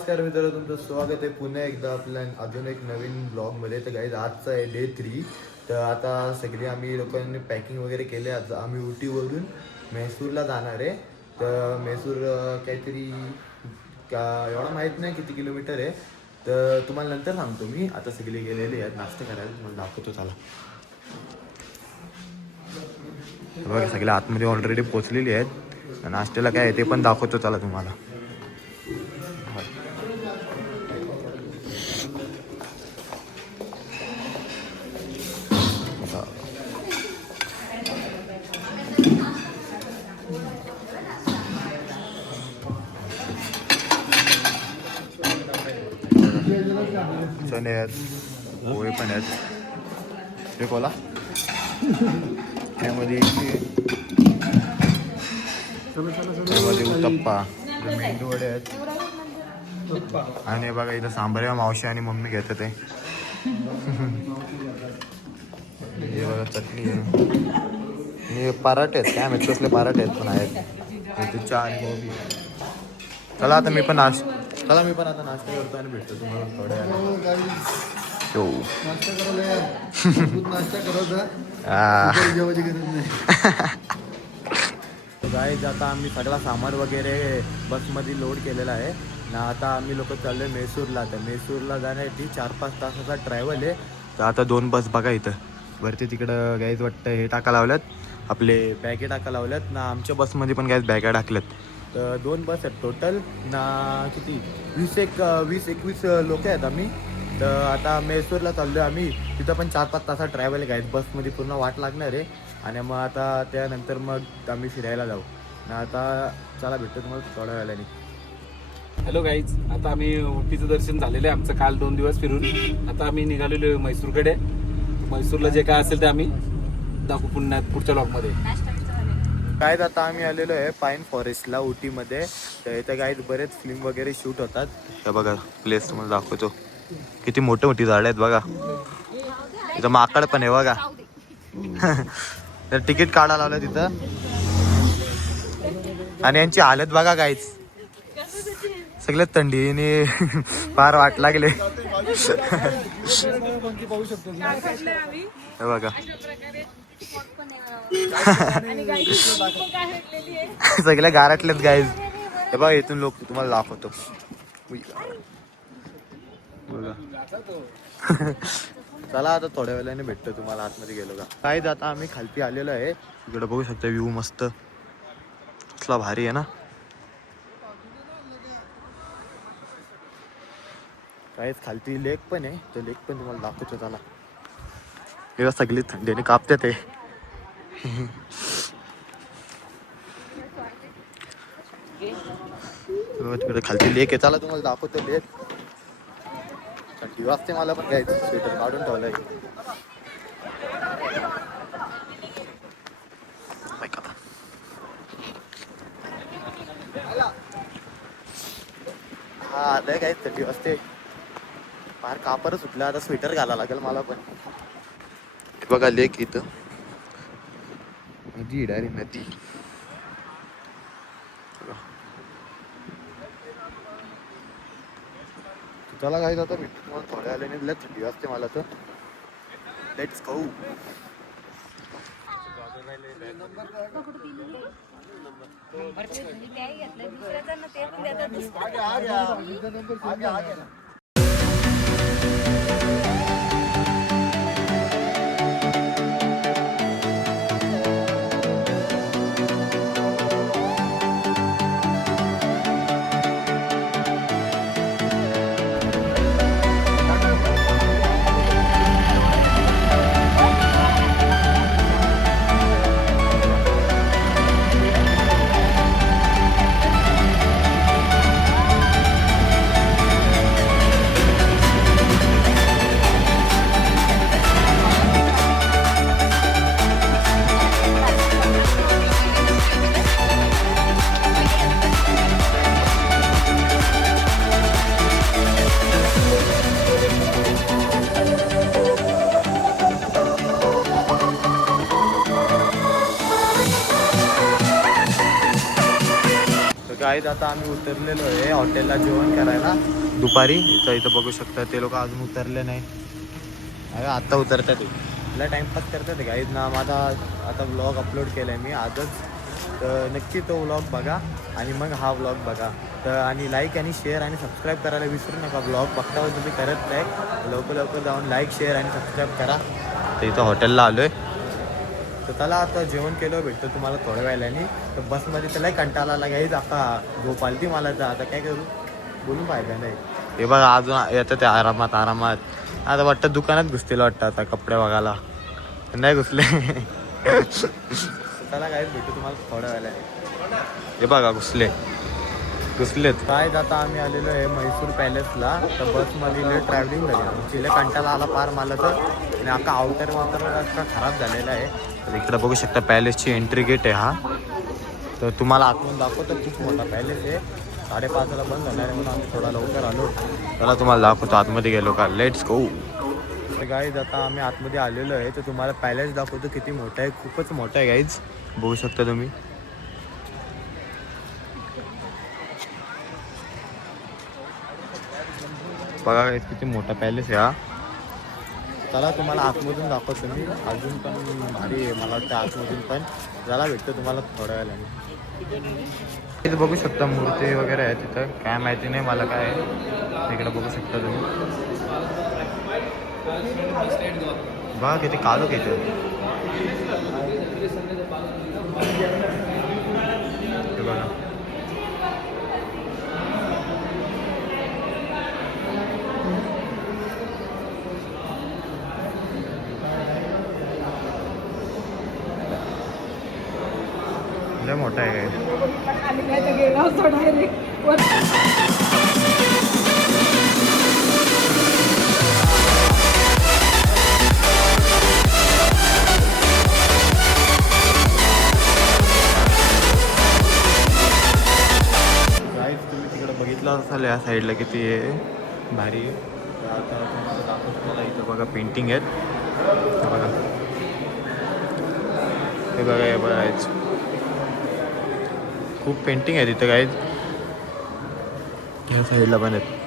नमस्कार मित्रांनो, तुमचं स्वागत आहे पुन्हा एकदा आपल्या अजून एक नवीन ब्लॉगमध्ये. तर गाईज आजचा आहे डे 3. तर आता सगळे आम्ही लोकांनी पॅकिंग वगैरे केले. आता आम्ही उटीवरून म्हैसूरला जाणार आहे. तर म्हैसूर काहीतरी एवढं माहीत नाही किती किलोमीटर आहे. तर तुम्हाला नंतर सांगतो मी. आता सगळे गेलेले आहेत नाश्ता करायला, तुम्हाला दाखवतो. चला बघा, सगळे आतमध्ये ऑलरेडी पोचलेली आहेत. नाश्त्याला काय आहे ते पण दाखवतो. चला तुम्हाला. चणे आहेत, पोहे पण आहेत. हे बोला, त्यामध्ये उत्तप्पा, मेंदू वडे आहेत. आणि बघा इथं सांबार मावशी आणि मम्मी घेतात ते. हे बघा चटणी आहे. हे पराठे आहेत, काय माहिती कसले पराठे आहेत पण आहेत. इथे चहा आणि गोबी. चला आता मी पण आता नाश्ता करतो आणि भेटतो तुम्हाला थोड्या गाईज. आता आम्ही सगळा सामान वगैरे बसमध्ये लोड केलेला आहे ना. आता आम्ही लोक चाललो आहे म्हैसूरला. तर म्हैसूरला जाण्यासाठी 4-5 तासाचा ट्रॅव्हल आहे. तर आता 2 बस बघा इथं वरती तिकडं गाईज वाटतं हे टाका लावल्यात, आपले बॅगे टाका लावल्यात ना. आमच्या बसमध्ये पण गाईज बॅगा टाकल्यात. तर 2 बस आहेत टोटल ना. किती 20-21 लोक आहेत आम्ही. तर आता म्हैसूरला चाललो आहे आम्ही. तिथं पण 4-5 तासा ट्रॅव्हल आहे. बसमध्ये पूर्ण वाट लागणार आहे. आणि मग आता त्यानंतर मग आम्ही फिरायला जाऊ ना. आता चला भेटतो तुम्हाला थोड्या वेळाने. हॅलो गाईज, आता आम्ही उटीचं दर्शन झालेलं आहे आमचं काल 2 दिवस फिरून. आता आम्ही निघालेलो आहे म्हैसूरकडे. म्हैसूरला जे काय असेल ते आम्ही दाखवू पुढच्या ब्लॉगमध्ये. गाईज आता आम्ही आलेलो आहे पाईन फॉरेस्टला उटीमध्ये. तर इथं गाईज बरेच फिल्म वगैरे शूट होतात. तर बघा प्लेस तुम्हाला दाखवतो. किती मोठी मोठी झाडं आहेत बघा. इथं माकड पण आहे बघा. तर तिकीट काढायला लावलं तिथं. आणि यांची हालत बघा गाईज, सगळे थंडीने फार वाट लागले. बघा सगळ्या गाराटलेत गाईज. हे बघा इथून लोक तुम्हाला दाखवतो बघा. चला आता थोड्या वेळाने भेटतो तुम्हाला आतमध्ये गेलो का. काय आता आम्ही खालती आलेलो आहे. इकडे बघू शकता व्ह्यू मस्त कसला भारी आहे ना. काहीच खालती लेक पण आहे. तो लेक पण तुम्हाला दाखवतो. चला हे सगळी थंडीने कापते ते. तिकडे खालती लेक आहे. चला तुम्हाला दाखवतो लेक. थंडी वाजते मला पण घ्यायचं. स्वेटर काढून ठेवलंय. हा आलंय काय थंडी वाजते. फार कापर सुटलं. आता स्वेटर घालावं लागेल मला पण. बघा लेक इथं. नदी डायरेक्ट नदी. चला काय आता भेटतो तुम्हाला थोड्या वेळाने. थंडी वाजते मला तर. Let's go. गाईज आता आम्ही उतरलेलो आहे हॉटेलला जेवण करायला दुपारी. इथं बघू शकता ते लोक अजून उतरले नाही. अरे आत्ता उतरतात ते मला टाइमपास करतात गाईज ना. माझा आता व्लॉग अपलोड केला आहे मी आजच, तर नक्की तो व्लॉग बघा आणि मग हा व्लॉग बघा. तर आणि लाईक आणि शेअर आणि सबस्क्राईब करायला विसरू नका. व्लॉग बघता तुम्ही करत नाही, लवकर जाऊन लाईक शेअर आणि सबस्क्राईब करा. तर इथं हॉटेलला आलो आहे. तर त्याला आता जेवण केलं भेटतं तुम्हाला थोड्या वेळाने. तर बसमध्ये त्याला कंटाळा आला गाईज. आता झोप आली ती मला. तर आता काय करू, बोलून फायदा नाही. हे बघा अजून येतं ते आरामात. आता वाटतं दुकानात घुसतील वाटतं आता कपडे बघायला. नाही घुसले. त्याला काहीच भेटू तुम्हाला थोड्या वेळाने. हे बघा घुसलेत काय. आता आम्ही आलेलो आहे म्हैसूर पॅलेसला. तर बसमध्ये ट्रॅव्हलिंग झाली आमची. कंटाळा आला पार मला तर. आणि अख्खा आउटर अख्खा खराब झालेला आहे. तर इकडं बघू शकता पॅलेसची एंट्री गेट आहे हा. तर तुम्हाला आतून दाखवतो. खूप मोठा पॅलेस आहे. 5:30ला बंद झाला आहे म्हणून आम्ही थोडा लवकर आलो. त्याला तुम्हाला दाखवतो आतमध्ये गेलो का. Let's go. गाईज आता आम्ही आतमध्ये आलेलो आहे. तर तुम्हाला पॅलेस दाखवतो किती मोठा आहे. खूपच मोठा आहे गाईज, बघू शकता तुम्ही. बघा गाईज किती मोठा पॅलेस आहे हा. चला तुम्हाला आतमधून दाखवतो मी. अजून पण भारी आहे मला वाटतं आतमधून पण. जरा भेटतं तुम्हाला थोड्या वेळाने. तिथे बघू शकता मूर्ती वगैरे आहे तिथं. काय माहिती नाही मला काय आहे. तिकडे बघू शकता तुम्ही. बघा किती कालो घेतो. बघा लय मोठा आहे बघितलं असाल या साईडला किती आहे भारी. आता तुम्हाला दाखवतो मला. इथं बघा पेंटिंग आहेत. बघा हे बघा हे बघायच खूप पेंटिंग आहे तिथं काय. ह्या साईडला पण आहेत.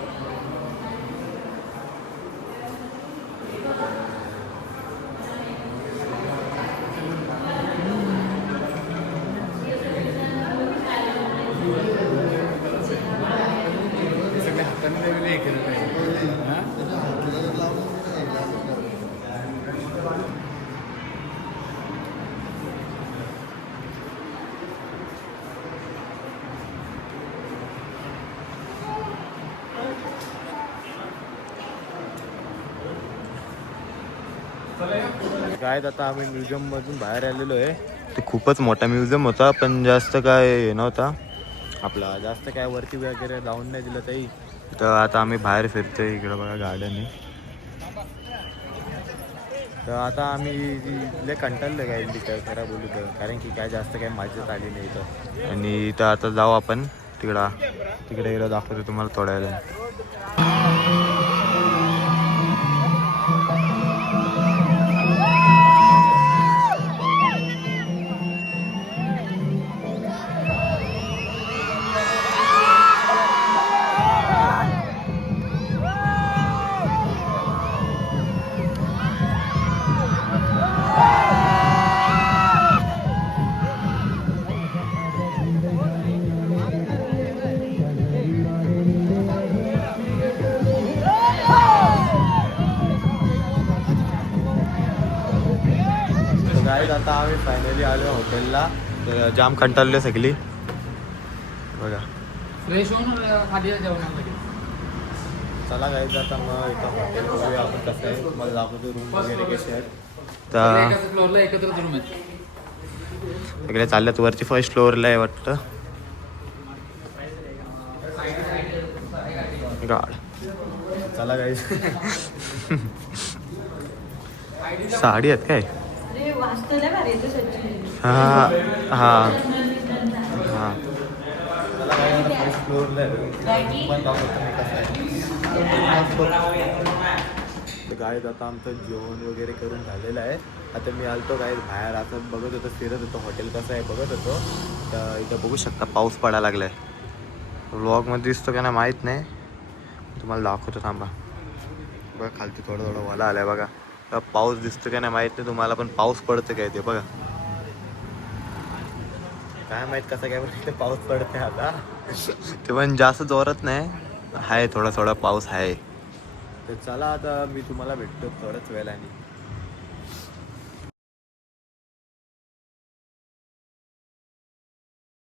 काय आता आम्ही म्युझियममधून बाहेर आलेलो आहे. ते खूपच मोठा म्युझियम होता पण जास्त काय नव्हता आपला. जास्त काय वरती वगैरे जाऊन नाही दिलं तरी. तर आता आम्ही बाहेर फिरतोय. इकडं बघा गार्डन आहे. तर आता आम्ही लय कंटाळलं काय तिथं खरं बोलू तर. कारण की काय जास्त काय मजाच आली नाही इथं. आणि इथं आता जाऊ आपण तिकडे गेलं दाखवतो तुम्हाला थोड्या वेळाने. आता आम्ही फायनली आलो हॉटेलला. तर जाम कंटाळले सगळी. बघा फ्रेश होऊन खाली जेवण. चला जायचं आता मग इथं हॉटेल बघूया आपण कसं आहे. मला दाखवतो रूम वगैरे कसे आहेत. तर फ्लोअरला एकत्रच रूम आहेत. सगळे चालल्यात वरती. फर्स्ट फ्लोअरला आहे वाटतं. गाड चला जायचं. साडी आहेत काय. हां हां हां फर्स्ट फ्लोअरला आहे. पण दाखवतो मी कसं आहे. तर गाईज आता आमचं जेवण वगैरे करून झालेलं आहे. आता मी आलतो गाईज बाहेर. आता बघत होतो फिरत होतो हॉटेल कसं आहे बघत होतो. तर इथं बघू शकता पाऊस पडायला लागला आहे. व्लॉगमध्ये दिसतो का नाही माहीत नाही, तुम्हाला दाखवतो थांबा. बघा खालती थोडं थोडं वाला आलाय बघा. पाऊस दिसतो का नाही माहीत नाही तुम्हाला, पण पाऊस पडतं काय ते बघा. काय माहीत कसं काय पण पाऊस पडते आता. ते पण जास्त जोरात नाही आहे, थोडा थोडा पाऊस आहे. तर चला आता मी तुम्हाला भेटतो थोड्याच वेळाने.